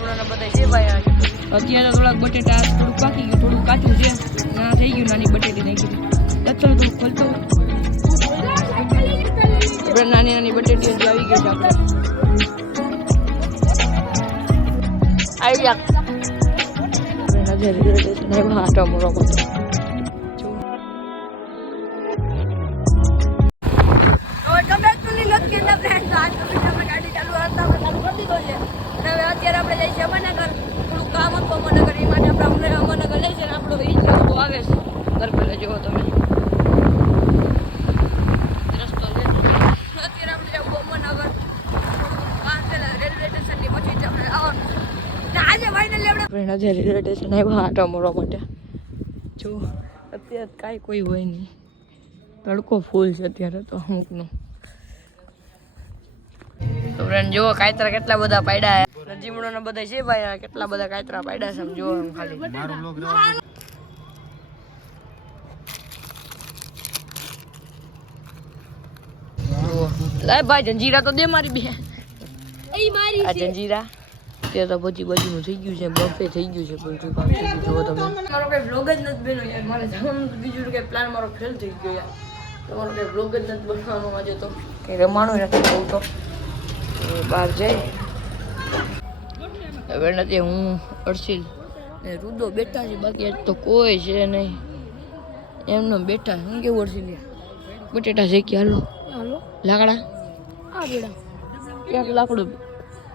જીવડાના બધા અત્યારે થોડાક બટેટા થોડુંક પાકી ગયું થોડું કાચું છે. ના થઈ ગયું નાની બટેટી નાખી ચાલો થોડું ખોલતો આપણે નાની નાની બટેટીઓ જે આવી ગઈ છે આપણે. આવી જા. હાટો નજર આપણે આપણે રેલવે સ્ટેશન આવ્યા આટો મોડો માટે. જો અત્યારે કાંઈ કોઈ હોય નહીં. તડકો ફૂલ છે અત્યારે તો અમુકનો. તો ફ્રેન્ડ જુઓ કાયતરા કેટલા બધા પાડ્યા જીમડો ને બધા છે ભાઈ આ કેટલા બધા કાયતરા પાડ્યા છે જુઓ ખાલી. લે ભાઈ જંજીરા તો દે મારી બે આ જંજીરા. તે તો પછી બાજુનું થઈ ગયું છે બફે થઈ ગયું છે બધું કામ થઈ ગયું જોવો તમે. મારો કઈ વ્લોગ જ નથી બન્યો યાર મારે જવાનું બીજું કઈ પ્લાન મારો ફેલ થઈ ગયો યાર. તમારો કઈ વ્લોગ જ નથી બનવાનો આજે તો. કઈ રમાણું નથી બહુ તો. બહાર જઈ. હવે નથી હું અર્શિલ ને રુદો બેઠા છે બાકી આજ તો કોઈ છે નહીં. એમને બેઠા શું કેવું અર્શિલ બટેટા છે કે હાલો. લાકડા? આ બેડા. ક્યાંક લાકડું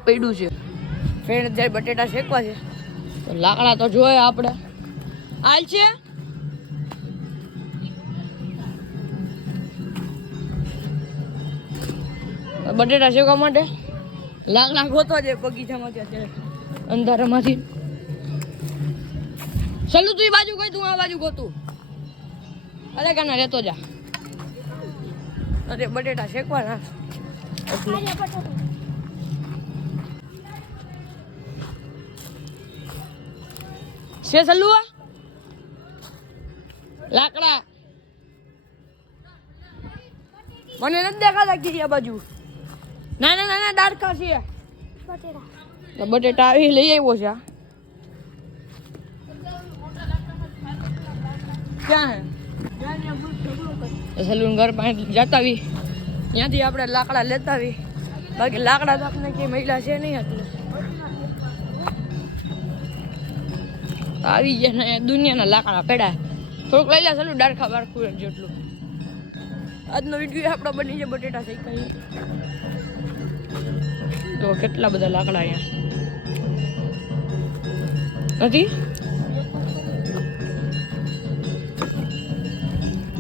પડ્યું છે. ફ્રેન્ડ જાય, બટેટા શેકવા છે. તો લાકડા તો જોઈએ આપણે. હાલ છે? બટેટા શેકવા માટે? લાકડા ગોતો છે બગીચામાંથી અત્યારે અંધારામાંથી. ચાલુ તું બાજુ ગઈ તું આ બાજુ ગોતું. અરે કાના, રહેતો જા. અરે બટેટા શેકવાના. છે સલ્લુ? લાકડા. મને નથી દેખાતા કે આ બાજુ. ના ના ના ના દાડકા છે. તો બટેટા આવી લઈ આવ્યો છે. આ. ક્યાં સલૂન ઘર પાસે જતા આવી ત્યાંથી આપણે લાકડા લેતા આવી બાકી લાકડા તો આપણે કઈ મહિલા છે નહીં એટલે આવી ગયા ને દુનિયાના લાકડા પેડા થોડુંક લઈ લે ચાલું ડારખા બારખું જેટલું. આજનો વીડિયો આપણો બની છે બટેટા શેકાઈ તો કેટલા બધા લાકડા અહીંયા. નથી?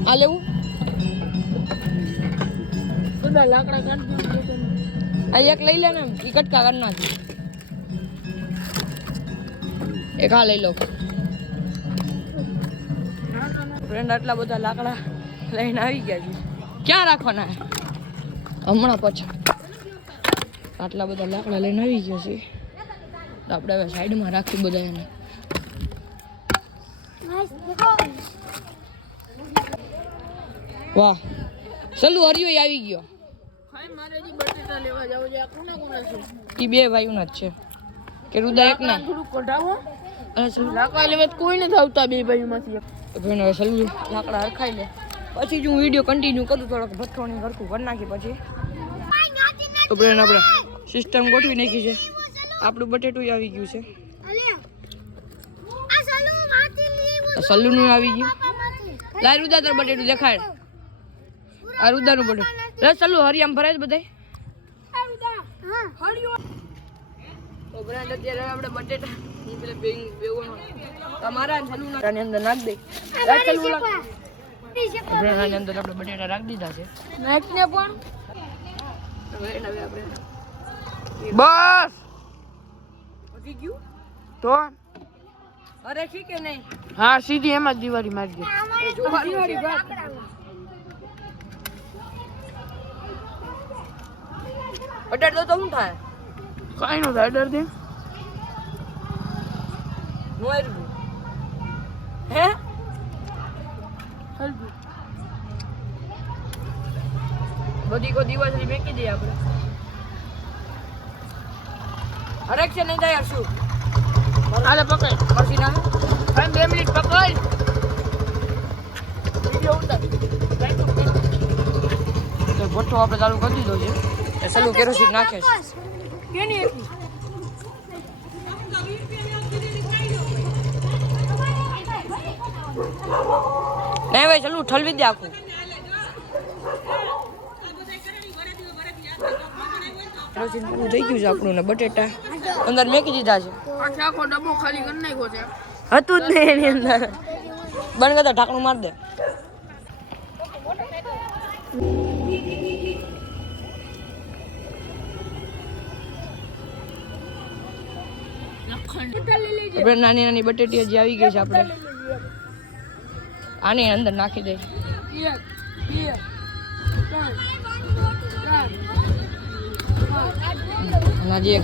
આ લેવું? બધા લાકડા કાઢ આ એક લઈ લે ને એ કટકા કરી નાખ એક આ લઈ લો. ફ્રેન્ડ આટલા બધા લાકડા લઈને આવી ગયા છે. ક્યાં રાખવાના હમણાં પછી. આટલા બધા લાકડા લઈને આવી ગયા છે. તો આપણે હવે સાઈડમાં રાખી બધા એને વાહ. ચલું હરિયો આવી ગયો. એ બે ભાઈઓના જ છે. કે રુદા એક ના થોડું કઢાવો. અને લાકડા લેવા કોઈ નથી આવતા બે ભાઈમાંથી એક. ભાઈને હવે લાકડા હરખાઈ લે. પછી જ હું વીડિયો કન્ટિન્યુ કરું થોડોક ભથ્થોની હરખું કરી નાખી પછી. તો બેન આપણે સિસ્ટમ ગોઠવી નાખી છે. આપણું બટેટું આવી ગયું છે. આ સલ્લુનું આવી ગયું. લાય રુદા તાર બટેટું દેખાડ. આ રુદાનું બટેટું. રે સલ્લુ હરિયામ ભરાય છે બ્રાન્ડ અત્યારે આપણે બટેટા ઈ પેલા બેંગ તમારા આની અંદર નાખ દે. રાખ સલ્લુ નાખ અંદર આપણે બટેટા રાખી દીધા છે. નાખને પણ. હવે એને આપણે બસ! ગયું? તો? અરે ઠીક કે નહીં? હા સીધી એમાં જ દિવાળી મારી દે. દિવાળી. બટેટો તો શું થાય? કઈ નું થાય દર્દી હે બધી કોઈ દિવસ મેકી દઈએ આપણે. હરેક છે નહીં થાય શું હાલે પકડ. પછી ના ભાઈ બે મિનિટ પકડ. વીડિયો ઉતાર ભઠ્ઠો આપણે ચાલુ કરી દીધો છે. એ સલું કેરોસીન નાખે છે. કેની નહીં ભાઈ ચાલુ ઠલવી દે આખું થઈ ગયું છે આપણું ને બટેટા. અંદર મેકી દીધા છે. આખો ડબ્બો ખાલી કરી નાખ્યો છે. હતું જ નહીં એની અંદર. બંધ કરતા ઢાંકણું માર દે. આપણે નાની નાની બટેટી હજી આવી ગઈ છે આપણે. આની અંદર નાખી દે.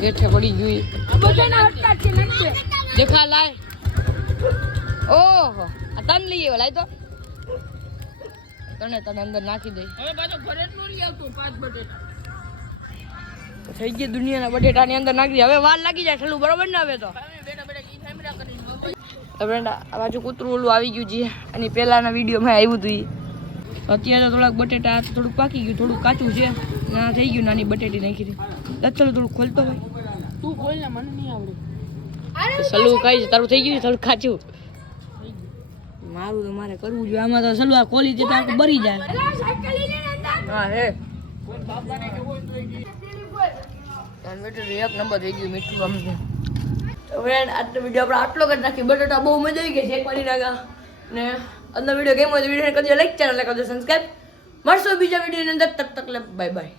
હેઠે પડી દે દેખા લાય. ઓહો આ તન લઈ આવ્યો લાય તો. તને તને અંદર નાખી દે. હવે પાછો ઘરે જ લઈ આવતું પાંચ બટેટા. થઈ ગઈ દુનિયાના બટેટાની અંદર નાખી. હવે વાર લાગી જાય છેલ્લું બરોબર ને હવે તો? ફ્રેન્ડ આ બાજુ કૂતરું ઓલું આવી ગયું છે. અને પહેલાંના વિડીયોમાં આવ્યું હતું. અત્યારે તો થોડાક બટેટા થોડુંક પાકી ગયું થોડુંક કાચું છે. ના થઈ ગયું નાની બટેટી નાખી હતી. દસ ચલો થોડુંક ખોલતો ભાઈ તું ખોલ ને મને નહીં આવડે. સલું કઈ છે તારું થઈ ગયું થોડું કાચું. મારું તો મારે કરવું જોઈએ. આમાં તો સલું આ ખોલી છે તો આખું બરી જાય. હા હે. અને એક નંબર થઈ ગયું મીઠું આમ. તો ફ્રેન્ડ આજનો વીડિયો આપણે આટલો કરી નાખી બટાટા બહુ મજા આવી ગઈ છે પડી નાગા ને આજનો વીડિયો કેમ હોય તો વિડીયોને કરજો લાઈક ચેનલ કરજો સબસ્ક્રાઈબ મળશો બીજા વિડીયોની અંદર. તક તક બાય બાય